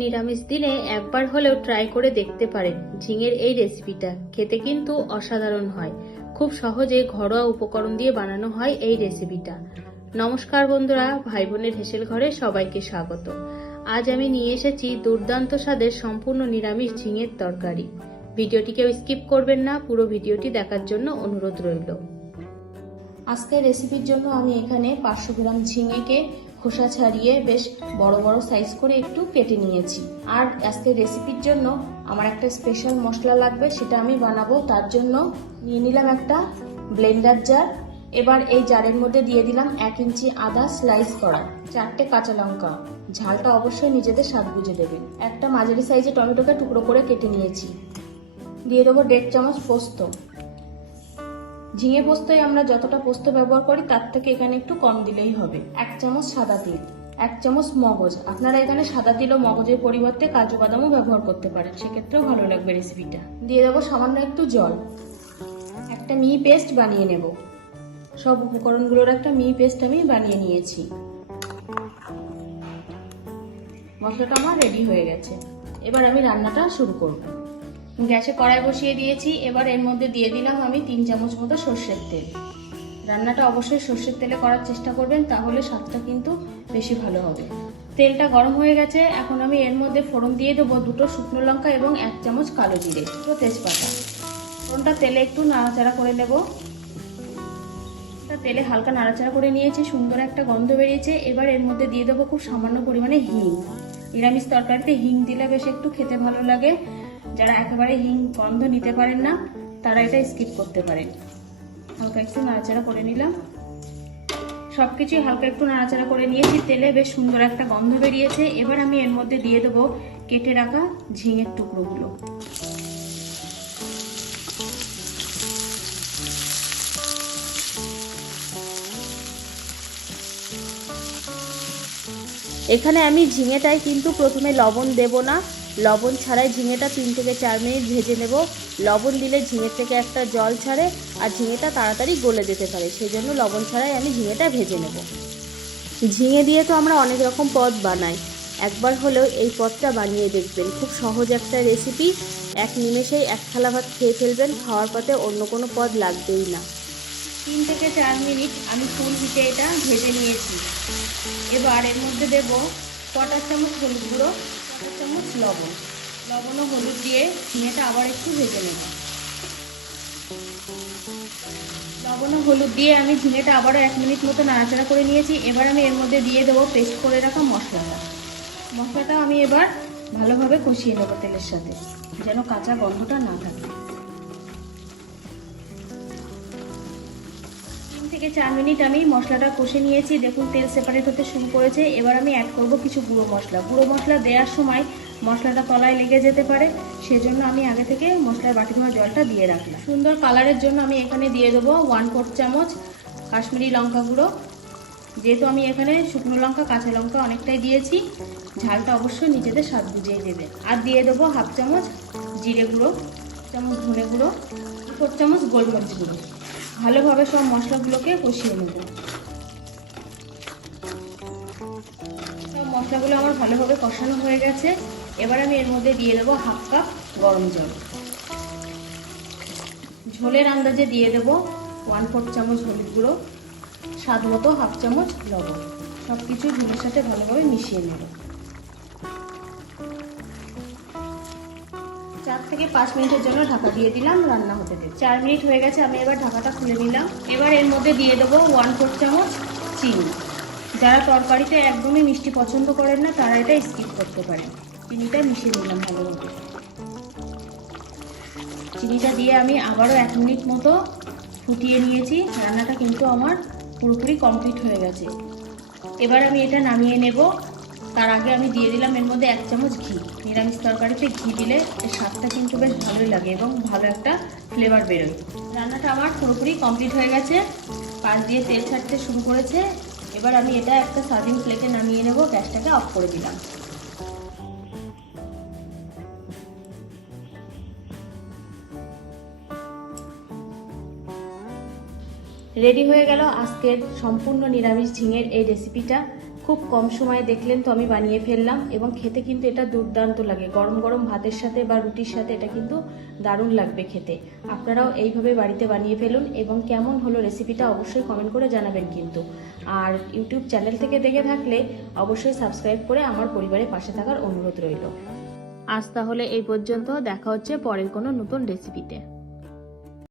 নিরামিষ দিনে একবার হলেও ট্রাই করে দেখতে পারেন ঝিঙের এই রেসিপিটা। খেতে কিন্তু অসাধারণ হয়। খুব সহজে ঘরোয়া উপকরণ দিয়ে বানানো হয় এই রেসিপিটা। নমস্কার বন্ধুরা, ভাই বোনের হেসেল ঘরে সবাইকে স্বাগত। আজ আমি নিয়ে এসেছি দুর্দান্ত স্বাদের সম্পূর্ণ নিরামিষ ঝিঙের তরকারি। ভিডিওটি কেউ স্কিপ করবেন না, পুরো ভিডিওটি দেখার জন্য অনুরোধ রইল। আজকের রেসিপির জন্য আমি এখানে 500 গ্রাম ঝিঙেকে খোসা ছাড়িয়ে বেশ বড় বড় সাইজ করে একটু কেটে নিয়েছি। আর আজকের রেসিপির জন্য আমার একটা স্পেশাল মশলা লাগবে, সেটা আমি বানাবো। তার জন্য নিয়ে নিলাম একটা ব্লেন্ডার জার। এবার এই জারের মধ্যে দিয়ে দিলাম 1 ইঞ্চি আদা স্লাইস করা, 4টে কাঁচা লঙ্কা, ঝালটা অবশ্যই নিজেদের স্বাদ বুঝে দেবেন। একটা মাঝারি সাইজে টমেটোকে টুকরো করে কেটে নিয়েছি। দিয়ে দেবো 1.5 চামচ পোস্ত। ঝিঙে পোস্তয় আমরা যতটা পোস্ত ব্যবহার করি তার থেকে এখানে একটু কম দিলেই হবে। 1 চামচ সাদা তিল, 1 চামচ মগজ। আপনারা এখানে সাদা তিল ও মগজের পরিবর্তে কাজু বাদামও ব্যবহার করতে পারেন, সেক্ষেত্রেও ভালো লাগবে রেসিপিটা। দিয়ে দেবো সামান্য একটু জল। একটা মিহি পেস্ট বানিয়ে নেব। সব উপকরণগুলোর একটা মিহি পেস্ট আমি বানিয়ে নিয়েছি। মশলাটা আমার রেডি হয়ে গেছে। এবার আমি রান্নাটা শুরু করব। গ্যাসে কড়াই বসিয়ে দিয়েছি। এবার এর মধ্যে দিয়ে দিলাম আমি 3 চামচ মতো সর্ষের তেল। রান্নাটা অবশ্যই সর্ষের তেলে করার চেষ্টা করবেন, তাহলে স্বাদটা কিন্তু বেশি ভালো হবে। তেলটা গরম হয়ে গেছে। এখন আমি এর মধ্যে ফোড়ন দিয়ে দেবো 2টো শুকনো লঙ্কা এবং 1 চামচ কালো জিরে, 2 তেজপাতা। ফোড়নটা তেলে একটু নাড়াচাড়া করে নেব। তেলে হালকা নাড়াচাড়া করে নিয়েছি, সুন্দর একটা গন্ধ বেরিয়েছে। এবার এর মধ্যে দিয়ে দেবো খুব সামান্য পরিমাণে হিং। নিরামিষ তরকারিতে হিং দিলে বেশ একটু খেতে ভালো লাগে। যারা একেবারে হিং গন্ধ নিতে পারেন না, তারা এটা স্কিপ করতে পারেন। হালকা একটু নাড়াচাড়া করে নিলাম। সবকিছু হালকা একটু নাড়াচাড়া করে নিয়েছি। তেলে বেশ সুন্দর একটা গন্ধ বেরিয়েছে। এবার আমি এর মধ্যে দিয়ে দেবো কেটে রাখা ঝিঙের টুকরোগুলো। এখানে আমি ঝিঙেটায় কিন্তু প্রথমে লবণ দেব না, লবণ ছাড়াই ঝিঙেটা 3 থেকে 4 মিনিট ভেজে নেব। লবণ দিলে ঝিঙের থেকে একটা জল ছাড়ে আর ঝিঙেটা তাড়াতাড়ি গলে যেতে পারে, সেই জন্য লবণ ছাড়াই আমি ঝিঙেটা ভেজে নেব। ঝিঙে দিয়ে তো আমরা অনেক রকম পদ বানাই, একবার হলেও এই পদটা বানিয়ে দেখবেন। খুব সহজ একটা রেসিপি, এক নিমেষেই 1 থালা ভাত খেয়ে ফেলবেন। খাওয়ার পাতে অন্য কোনো পদ লাগবেই না। 3 থেকে 4 মিনিট আমি ফুল হিটে এটা ভেজে নিয়েছি। এবার এর মধ্যে দেব 1/4 চামচ হলুদ গুঁড়ো, 1/4 চামচ লবণ। লবণ ও হলুদ দিয়ে ঝিঙেটা আবার একটু ভেজে নেব। লবণ ও হলুদ দিয়ে আমি ঝিঙেটা আবারও 1 মিনিট মতো নাড়াচাড়া করে নিয়েছি। এবার আমি এর মধ্যে দিয়ে দেবো পেস্ট করে রাখা মশলাটা আমি এবার ভালোভাবে কষিয়ে নেব তেলের সাথে, যেন কাঁচা গন্ধটা না থাকে। 3 থেকে 4 মিনিট আমি মশলাটা কষে নিয়েছি। দেখুন তেল সেপারেট হতে শুরু করেছে। এবার আমি অ্যাড করব কিছু গুঁড়ো মশলা দেওয়ার সময় মশলাটা তলায় লেগে যেতে পারে, সেজন্য আমি আগে থেকে মশলার বাটি ধোয়া জলটা দিয়ে রাখলাম। সুন্দর কালারের জন্য আমি এখানে দিয়ে দেবো 1/4 চামচ কাশ্মীরি লঙ্কা গুঁড়ো। যেহেতু আমি এখানে শুকনো লঙ্কা কাঁচা লঙ্কা অনেকটাই দিয়েছি, ঝালটা অবশ্যই নিজেদের স্বাদ বুঝিয়ে দেবে। আর দিয়ে দেবো 1/2 চামচ জিরে গুঁড়ো, 1 চামচ ধনে গুঁড়ো, 4 চামচ গোলমরিচ গুঁড়ো। ভালোভাবে সব মশলাগুলোকে কষিয়ে নেব। সব মশলাগুলো আমার ভালোভাবে কষানো হয়ে গেছে। এবার আমি এর মধ্যে দিয়ে দেবো 1/2 কাপ গরম জল। ঝোলের আন্দাজে দিয়ে দেবো 1/4 চামচ হলুদ গুঁড়ো, স্বাদ মতো 1/2 চামচ লবণ। সব কিছু ঝোলের সাথে ভালোভাবে মিশিয়ে নেব। 4 থেকে 5 মিনিটের জন্য ঢাকা দিয়ে দিলাম, রান্না হতে দেব। 4 মিনিট হয়ে গেছে, আমি এবার ঢাকাটা খুলে নিলাম। এবার এর মধ্যে দিয়ে দেবো 1/4 চামচ চিনি। যারা তরকারিতে একদমই মিষ্টি পছন্দ করেন না, তারা এটা স্কিপ করতে পারেন। চিনিটা মিশিয়ে নিলাম ভালোভাবে। চিনিটা দিয়ে আমি আবারও 1 মিনিট মতো ফুটিয়ে নিয়েছি। রান্নাটা কিন্তু আমার পুরোপুরি কমপ্লিট হয়ে গেছে। এবার আমি এটা নামিয়ে নেব। তার আগে আমি দিয়ে দিলাম এর মধ্যে 1 চামচ ঘি। নিরামিষ তরকারিতে ঘি দিলে এর স্বাদটা কিন্তু বেশ ভালোই লাগে এবং ভালো একটা ফ্লেভার বেরোয়। রান্নাটা আমার পুরোপুরি কমপ্লিট হয়ে গেছে, পাশ দিয়ে তেল ছাড়তে শুরু করেছে। এবার আমি এটা একটা সার্ভিং প্লেটে নামিয়ে নেব। গ্যাসটাকে অফ করে দিলাম। রেডি হয়ে গেল আজকের সম্পূর্ণ নিরামিষ ঝিঙের এই রেসিপিটা। খুব কম সময়ে দেখলেন তো আমি বানিয়ে ফেললাম, এবং খেতে কিন্তু এটা দুর্দান্ত লাগে। গরম গরম ভাতের সাথে বা রুটির সাথে এটা কিন্তু দারুণ লাগবে খেতে। আপনারাও এইভাবে বাড়িতে বানিয়ে ফেলুন, এবং কেমন হলো রেসিপিটা অবশ্যই কমেন্ট করে জানাবেন কিন্তু। আর ইউটিউব চ্যানেল থেকে দেখে থাকলে অবশ্যই সাবস্ক্রাইব করে আমার পরিবারের পাশে থাকার অনুরোধ রইল। আজ তাহলে এই পর্যন্ত, দেখা হচ্ছে পরের কোনো নতুন রেসিপিতে।